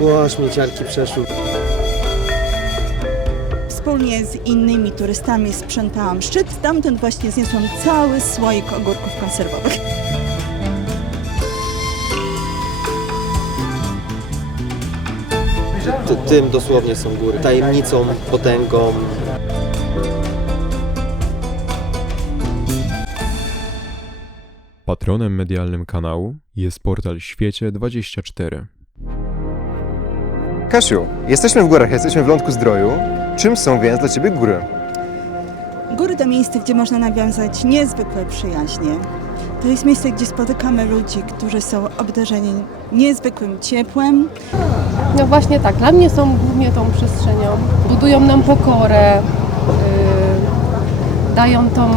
Ło, śmieciarki przeszły. Wspólnie z innymi turystami sprzątałam szczyt. Stamtąd właśnie zniosłam cały słoik ogórków konserwowych. Tym dosłownie są góry. Tajemnicą, potęgą. Patronem medialnym kanału jest portal Świecie24. Kasiu, jesteśmy w górach, jesteśmy w Lądku Zdroju. Czym są więc dla Ciebie góry? Góry to miejsce, gdzie można nawiązać niezwykłe przyjaźnie. To jest miejsce, gdzie spotykamy ludzi, którzy są obdarzeni niezwykłym ciepłem, No właśnie tak, dla mnie są głównie tą przestrzenią. Budują nam pokorę, yy, dają tą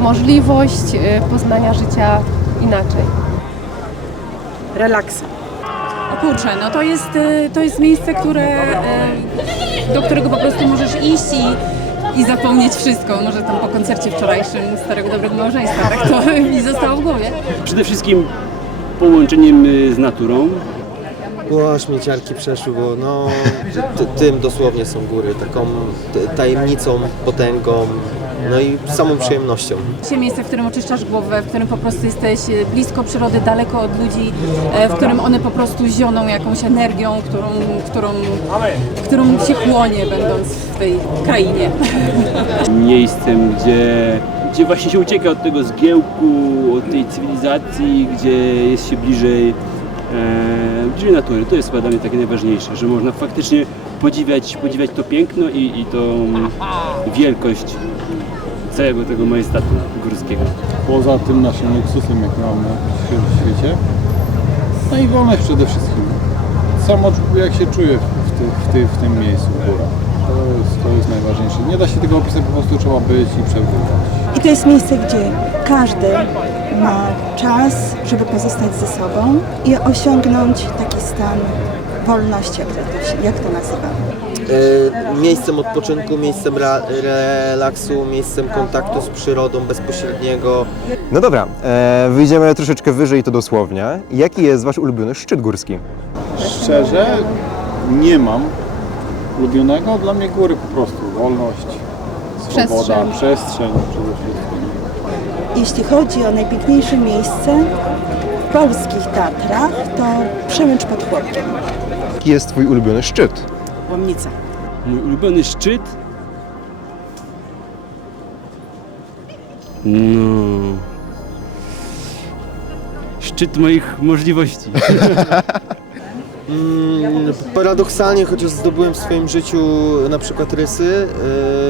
możliwość yy, poznania życia inaczej. relaksu. O kurczę, no to jest, y, to jest miejsce, które, y, do którego po prostu możesz iść i, i zapomnieć wszystko. Może tam po koncercie wczorajszym Starego Dobrego Małżeństwa, tak to mi zostało w głowie. Przede wszystkim połączeniem y, z naturą. Ło, śmieciarki przeszły, bo no... Tym dosłownie są góry. Taką tajemnicą, potęgą, no i samą przyjemnością. Się miejsce, w którym oczyszczasz głowę, w którym po prostu jesteś y, blisko przyrody, daleko od ludzi, e, w którym one po prostu zioną jakąś energią, którą, którą, którą się chłonie, będąc w tej krainie. Miejscem, gdzie, gdzie właśnie się ucieka od tego zgiełku, od tej cywilizacji, gdzie jest się bliżej, e, bliżej natury. To jest chyba dla mnie takie najważniejsze, że można faktycznie podziwiać, podziwiać to piękno i, i tą wielkość całego tego majestatu górskiego. poza tym naszym luksusem, jak mamy w świecie. No i wolność przede wszystkim. Samo jak się czuję w, ty, w, ty, w tym miejscu w górach. To jest, to jest najważniejsze. Nie da się tego opisać, po prostu trzeba być i przebywać. I to jest miejsce, gdzie każdy ma czas, żeby pozostać ze sobą i osiągnąć taki stan wolności, jak to, jak to nazywamy. E, miejscem odpoczynku, miejscem relaksu, miejscem kontaktu z przyrodą bezpośredniego. No dobra, e, wyjdziemy troszeczkę wyżej, to dosłownie. Jaki jest Wasz ulubiony szczyt górski? Szczerze, nie mam ulubionego. Dla mnie góry po prostu. Wolność, swoboda, Przestrzeń. przestrzeń przede wszystkim. Jeśli chodzi o najpiękniejsze miejsce w polskich Tatrach, to Przemęcz pod Chłopkiem. Jaki jest Twój ulubiony szczyt? Łomnica. Mój ulubiony szczyt? No... Szczyt moich możliwości. Mm, paradoksalnie, chociaż zdobyłem w swoim życiu na przykład rysy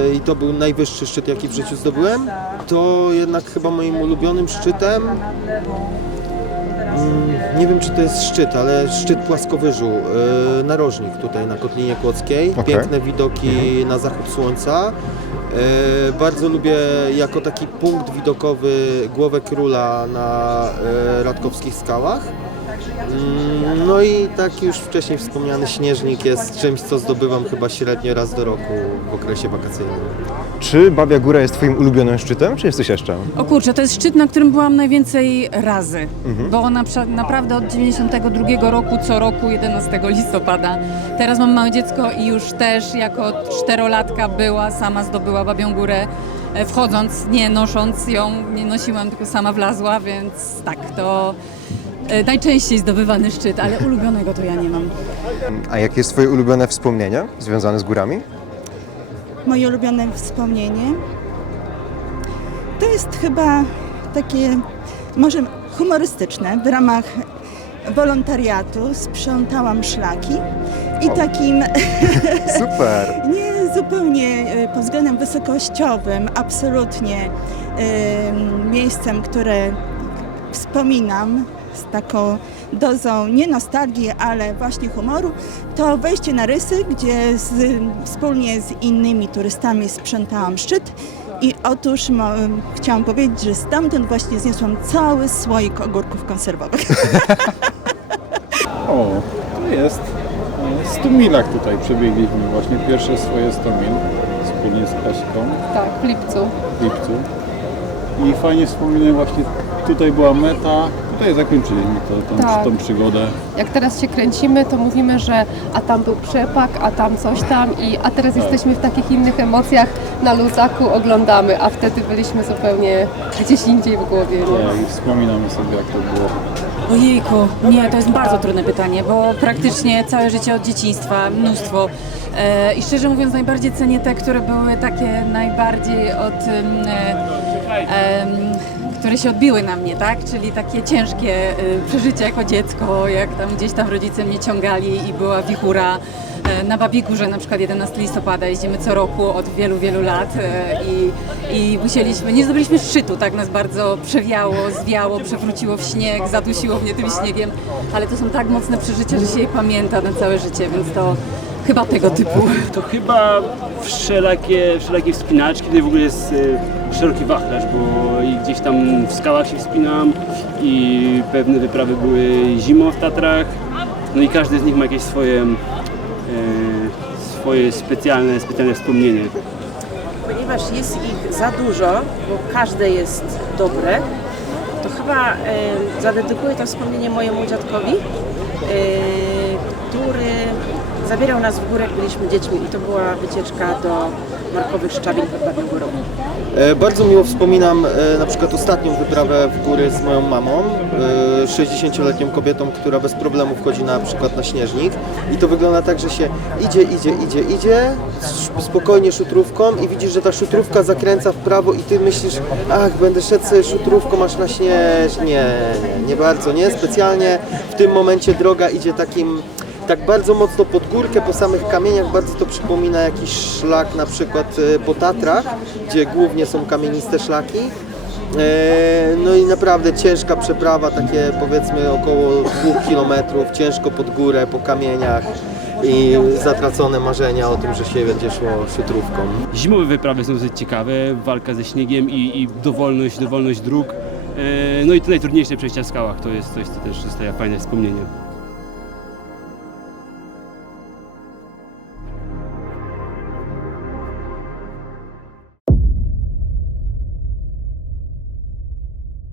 yy, i to był najwyższy szczyt, jaki w życiu zdobyłem, to jednak chyba moim ulubionym szczytem, mm, nie wiem czy to jest szczyt, ale szczyt Płaskowyżu, yy, narożnik tutaj na Kotlinie Kłodzkiej, Okej. piękne widoki na zachód słońca. Yy, bardzo lubię jako taki punkt widokowy głowę króla na yy, Radkowskich skałach. Mm, No i tak już wcześniej wspomniany śnieżnik jest czymś, co zdobywam chyba średnio raz do roku w okresie wakacyjnym. Czy Babia Góra jest Twoim ulubionym szczytem, czy jest coś jeszcze? O kurczę, to jest szczyt, na którym byłam najwięcej razy, bo na, prze- naprawdę od 92 roku, co roku 11 listopada. Teraz mam małe dziecko i już też jako czterolatka była, sama zdobyła Babią Górę, e, wchodząc, nie nosząc ją, nie nosiłam, tylko sama wlazła, więc tak, to e, najczęściej zdobywany szczyt, ale ulubionego to ja nie mam. A jakie jest Twoje ulubione wspomnienie związane z górami? Moje ulubione wspomnienie to jest chyba takie może humorystyczne. W ramach wolontariatu sprzątałam szlaki i takim Super! nie zupełnie e, pod względem wysokościowym, absolutnie em, miejscem, które wspominam z taką dozą nie nostalgii, ale właśnie humoru, to wejście na rysy, gdzie z, wspólnie z innymi turystami sprzątałam szczyt. I otóż mo, chciałam powiedzieć, że stamtąd właśnie zniosłam cały słoik ogórków konserwowych. O, to jest. e, 100 milach tutaj przebiegliśmy właśnie pierwsze swoje 100 mil wspólnie z Kaśką Tak, w lipcu. w lipcu. I fajnie wspominam właśnie tutaj była meta, tutaj zakończyli to, tą, Tak. tą przygodę. Jak teraz się kręcimy, to mówimy, że a tam był przepak, a tam coś tam, i, a teraz jesteśmy w takich innych emocjach, na luzaku oglądamy, a wtedy byliśmy zupełnie gdzieś indziej w głowie. Nie? Tak, i wspominamy sobie jak to było. Ojejku, nie, to jest bardzo trudne pytanie, bo praktycznie całe życie od dzieciństwa, mnóstwo. E, I szczerze mówiąc, najbardziej cenię te, które były takie najbardziej od. em, e, em, które się odbiły na mnie, tak? Czyli takie ciężkie y, przeżycia jako dziecko, jak tam gdzieś tam rodzice mnie ciągali i była wichura. E, Na Babie Górze na przykład 11 listopada jeździmy co roku od wielu, wielu lat e, i, i musieliśmy, nie zdobyliśmy szczytu, tak nas bardzo przewiało, zwiało, przewróciło w śnieg, zadusiło mnie tym śniegiem, ale to są tak mocne przeżycia, że się je pamięta na całe życie, więc to chyba tego typu. To chyba wszelakie, wszelakie wspinaczki, tutaj w ogóle jest e, szeroki wachlarz, bo i gdzieś tam w skałach się wspinam i pewne wyprawy były zimą w Tatrach, no i każdy z nich ma jakieś swoje, e, swoje specjalne, specjalne wspomnienie. Ponieważ jest ich za dużo, bo każde jest dobre, to chyba e, zadedykuję to wspomnienie mojemu dziadkowi, który zabierał nas w górę, byliśmy dziećmi i to była wycieczka do Markowych Szczawin pod Babią Górą. E, Bardzo miło wspominam e, na przykład ostatnią wyprawę w góry z moją mamą, e, 60-letnią kobietą, która bez problemu wchodzi na przykład na śnieżnik i to wygląda tak, że się idzie, idzie, idzie, idzie spokojnie szutrówką i widzisz, że ta szutrówka zakręca w prawo i ty myślisz, ach, będę szedł sobie szutrówką aż na śnież. Nie, nie, nie bardzo, nie. Specjalnie w tym momencie droga idzie takim tak bardzo mocno pod górkę, po samych kamieniach, bardzo to przypomina jakiś szlak na przykład e, po Tatrach, gdzie głównie są kamieniste szlaki. E, No i naprawdę ciężka przeprawa, takie powiedzmy około 2 km, ciężko pod górę, po kamieniach i zatracone marzenia o tym, że się będzie szło szutrówką. Zimowe wyprawy są dosyć ciekawe, walka ze śniegiem i, i dowolność, dowolność dróg. E, No i to najtrudniejsze przejścia w skałach, to jest coś, co też zostaje fajne wspomnienie.